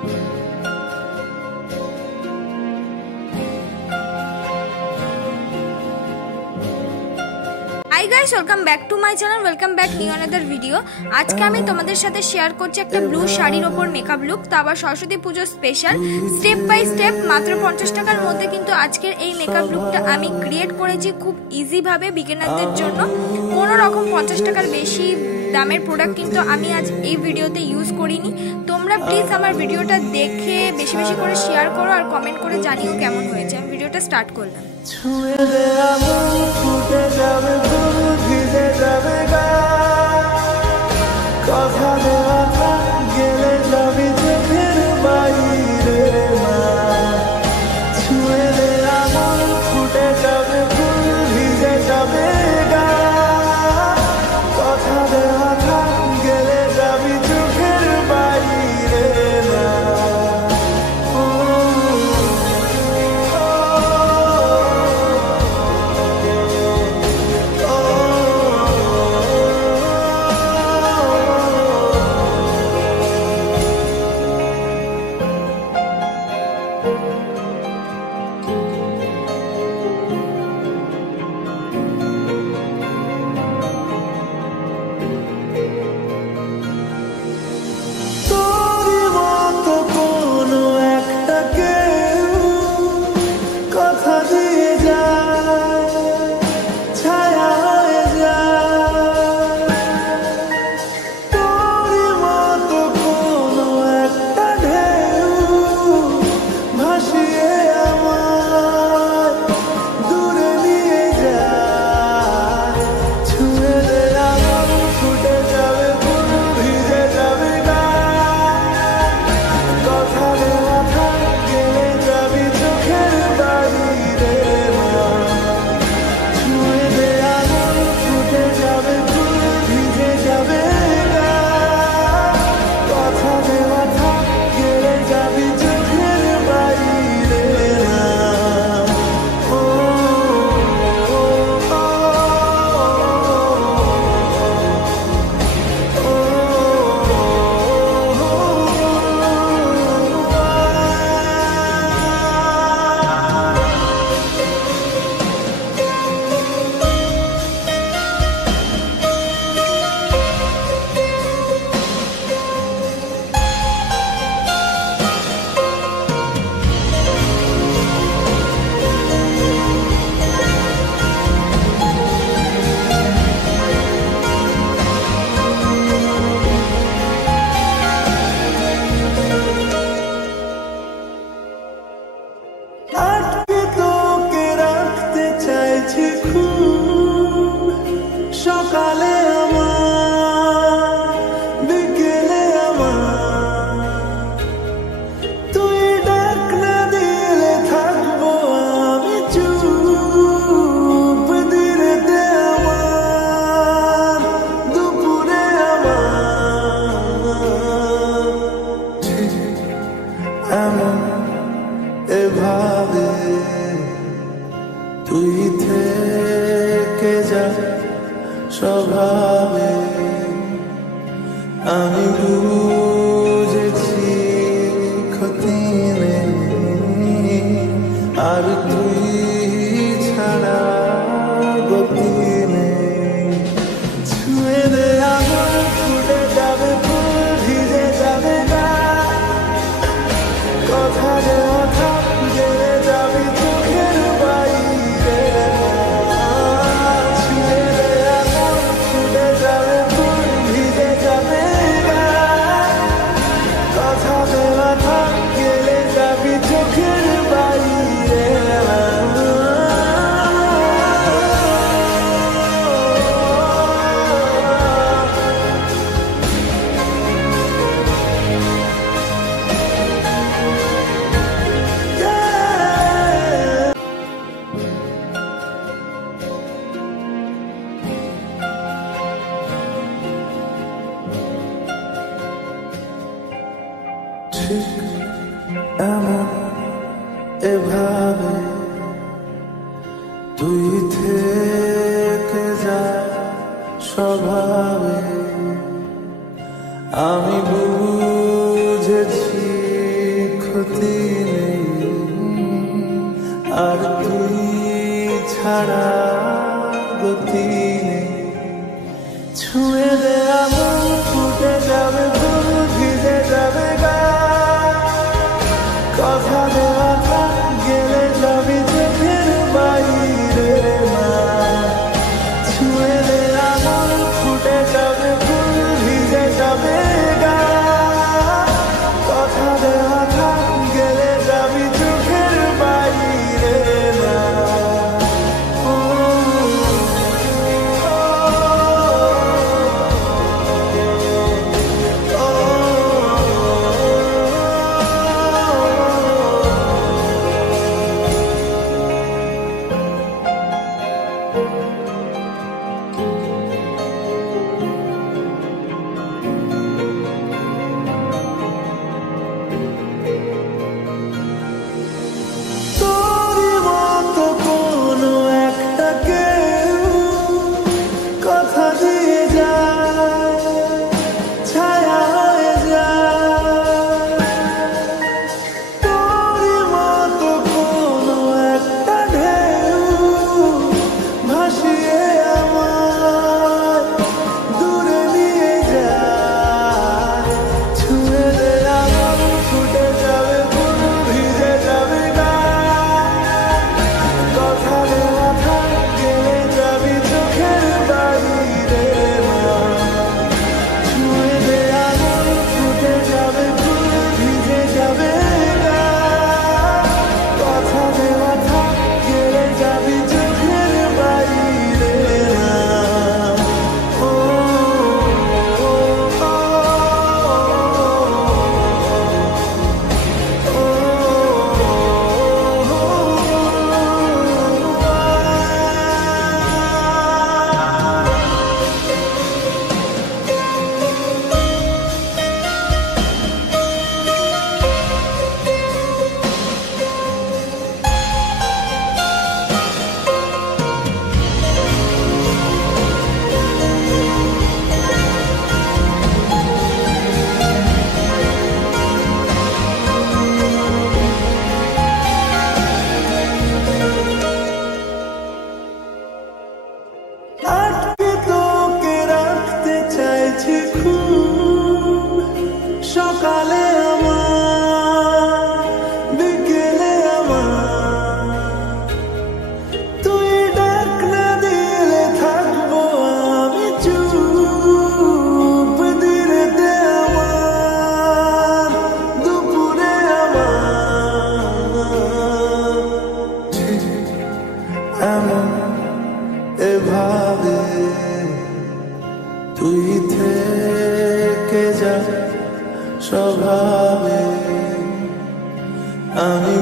Hi guys, welcome back to my channel, welcome back new another video. আজকে আমি তোমাদের সাথে শেয়ার করছি একটা ব্লু শাড়ির ওপর মেকআপ লুক, তা আবার সরস্বতী পুজো স্পেশাল। স্টেপ বাই স্টেপ মাত্র 50 টাকার মধ্যে কিন্তু আজকের এই মেকআপ লুকটা আমি ক্রিয়েট করেছি খুব ইজি ভাবে বিগিনারদের জন্য। কোনো রকম 50 টাকার বেশি দামের প্রোডাক্ট কিন্তু আমি আজ এই ভিডিওতে ইউজ করিনি। তোমরা প্লিজ আমার ভিডিওটা দেখে বেশি বেশি করে শেয়ার করো আর কমেন্ট করে জানিও কেমন হয়েছে। আমি ভিডিওটা স্টার্ট করলাম। কথা দেওয়া গেলে যাবি চোখের বাইরে না, ছুঁয়ে দে আঙুল ফুটে যাবে ফুল ভিজে যাবে গা, কথা দেওয়া গেলে যাবি চোখের বাইরে না। সকালে আমার বিকেলে আমার তুই ডাক না দিলে থাকবো আমি চুপ, দিনেতে আমার দুপুরে আমার এমন এভাবে তুই থেকে যা স্বভাবে, আমি বুঝেছি ক্ষতি নেই আর তুই ছাড়া গতি নেই। ছুঁয়ে দে আঙুল ফুটে যাবে ফুল ভিজে যাবে গা, কথা দেওয়া গেলে যাবি চোখের বাইরে না, ছুঁয়ে দে আঙুল ফুটে যাবে ফুল ভিজে যাবে গা, কথা দেওয়া গেলে যাবি চোখের বাইরে না। এমন এভাবে তুই থেকে যা স্বভাবে, আমি বুঝেছি ছাড়া গতি নেই। ছুঁয়ে দে আগুন, ফুটে যাবে ফুল, ভিজে যাবে গা। কথা দেওয়া থাক, গেলে যাবি চোখের বাইরে না। ছুঁয়ে দে আগুন, ফুটে যাবে ফুল, ভিজে যাবে গা। কথা দেওয়া থাক, গেলে যাবি চোখের বাইরে না। সকালে আমার, বিকেলে আমার, তুই ডাক না দিলে থাকবো আমি চুপ। দিনেতে আমার, দুপুরে আমার, এমন এভাবে তুই থেকে যা স্বভাবে। আমি